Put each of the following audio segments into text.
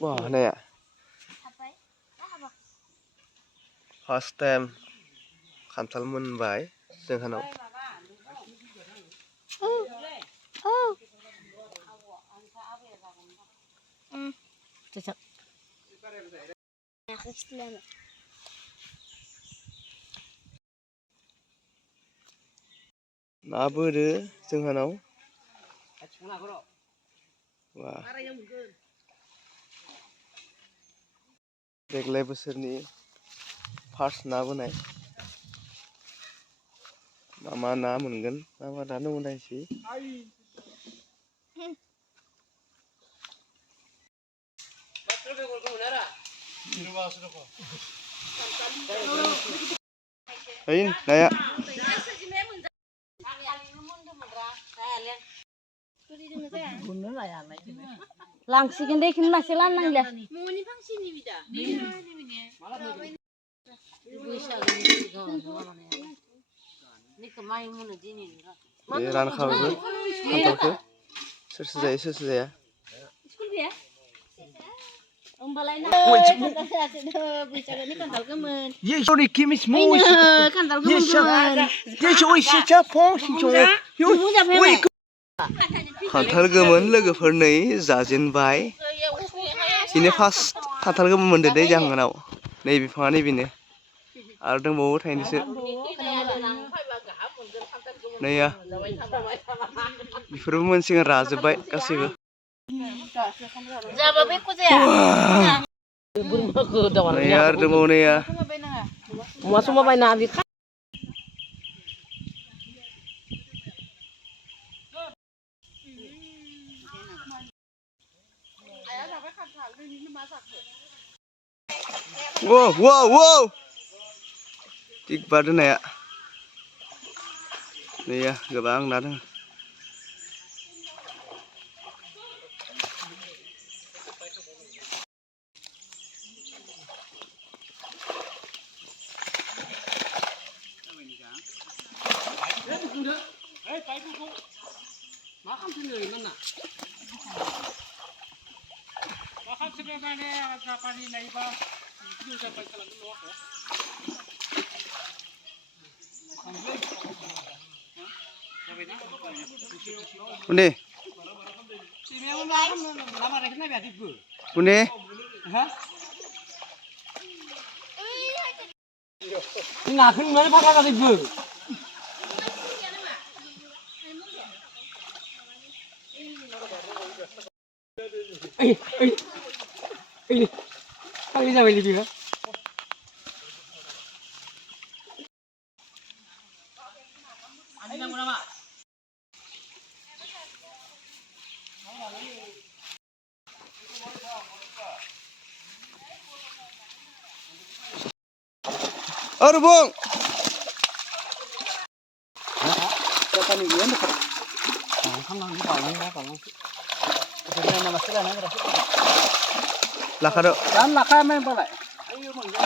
Wah, này ạ. First time खान्थाल मोनबाय जोंहानाव. ना बोरो जोंहानाव. Wah. देग्लाय बोसोरनि फार्स्ट ना बोनाय. मा ना मोनगोन मा दानो मोनायसै. Hey, naya. Langsingin deh kin masih lanang dah. Ini ran khawaja, kantorku. Sersaya. Sorry, Kimis Moose. Kantal goमोन लोगोफोरनै जाजेनबाय. Ini first kantal goमोन मोनदो दे जाहानाव. नै बिफाङा नैबेनो. आरो दंबावो थाइनैसो. नैया. बेफोरबो मोनसिगोन राजोबबाय गासैबो. नैया आरो दंबावो नैया. Wow. Tik badu naya. Naya, gabang na dong. Bune. Bune. Ini nak ni mana pakai tadi bu? Ini kali dah beli dia. Arbong. Siapa ni dia? Kamu ni kalau. Jadi nama masalah nak berapa? Lakado. Kan lakar main boleh. Ayo mangga.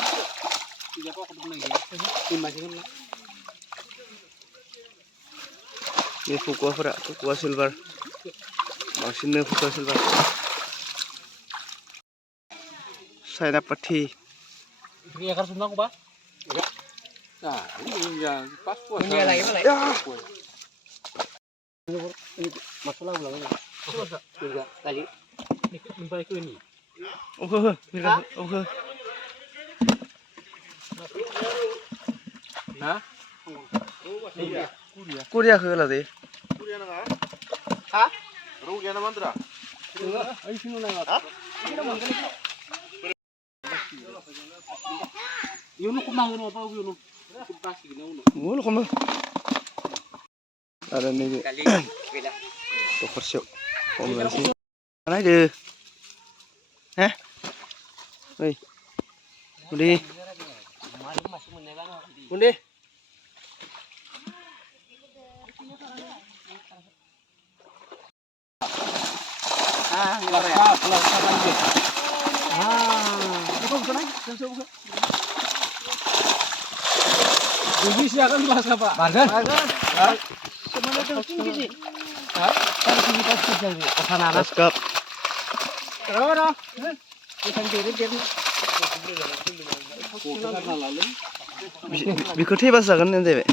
Tiga kok ketemu lagi. Lima sih kan. Ini Fuqua silver. Maksudnya Fuqua silver. Saya dapat ti. Ini akar sunda apa? Enggak. Nah, ini yang pas puas. Ini lagi boleh. Ini masalah ulang ini. Enggak kali. Ini ke ini. Okay. Nah. Kuria ke lah deh. Kuria nggak? Hah? Rugi na mantra. Enggak. Ayo sini nggak? Hah? Yunu kumang yunu apa yunu? Kupasi yunu. Mulu kamu. Ada nih. Kali beda. Tokar siap. Om nasi. Mana deh? Hah? Oi. Budi. Budi. Ini siakan mas apa? Bargan. Semuanya tu tinggi sih. Kan kita pasti jadi. Skap. Terus. गोथां देरो देरनो बेखौ थैबासो जागोन होननाय जाहैबाय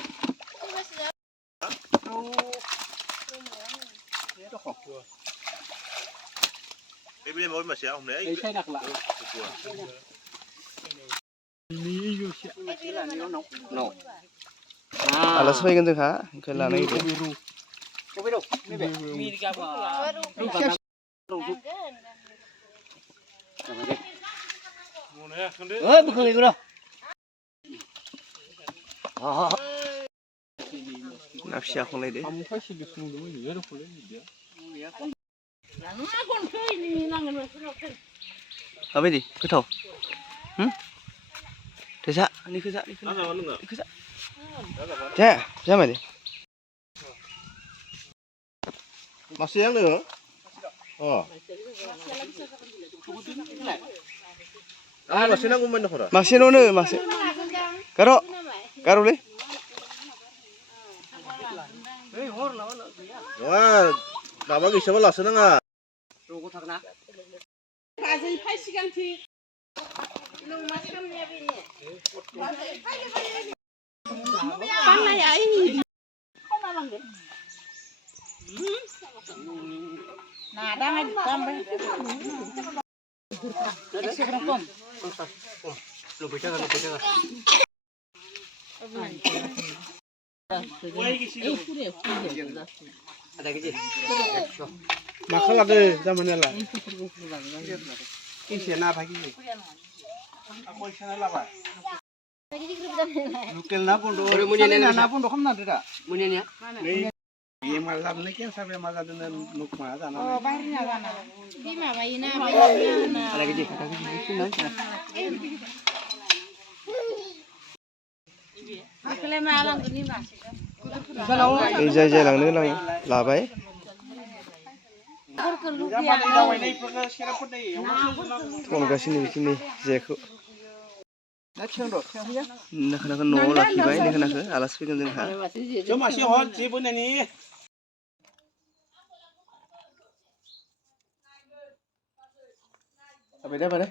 Ini mau masih om nih. Ini saya nak lah. No. आलासि फैगोन जोंहा ओंखाय लानाय गिदो Kopi dong. Ini be. Miri apa? Bukan itu loh. ना फिसाखौ लायदो Kamu kasih di sini dulu ya, boleh dia. माबायदि गोथाव जा निखौ जा निखौ जा जा माने Masih yang nih? Oh. Ah, masih nanggung mana kora? मासेनावनो मासे गार'लै Wah, nama gisaba langsung nggak? Rogo thakna. Kasih fai siganti. Nung masamnya bini. Mana ya ini? Kau malang deh. Nah, ada nggak tambah? Seberapa? Lu baca kan, lu baca kan. Ada gitu. Makal ada zaman lah. Ini siapa lagi? Aku siapa lah pak? Nukel napun do. Napun do kamu nanti tak? Munyinya? Iya malam ni kan sampai malam dengan nukma sana. Oh, baharnya mana? Di mana ini? Baharnya. Ada gitu, ada gitu. Akhirnya malam ini masih. जाय लांनो लाङो लाबाय खनगासिनो बिखिनि जेखौ नाखो न'आव लाखिबाय नाखो आलासि फैगोन जोंहा masih hot sih pun ini. जाबाय दा बारे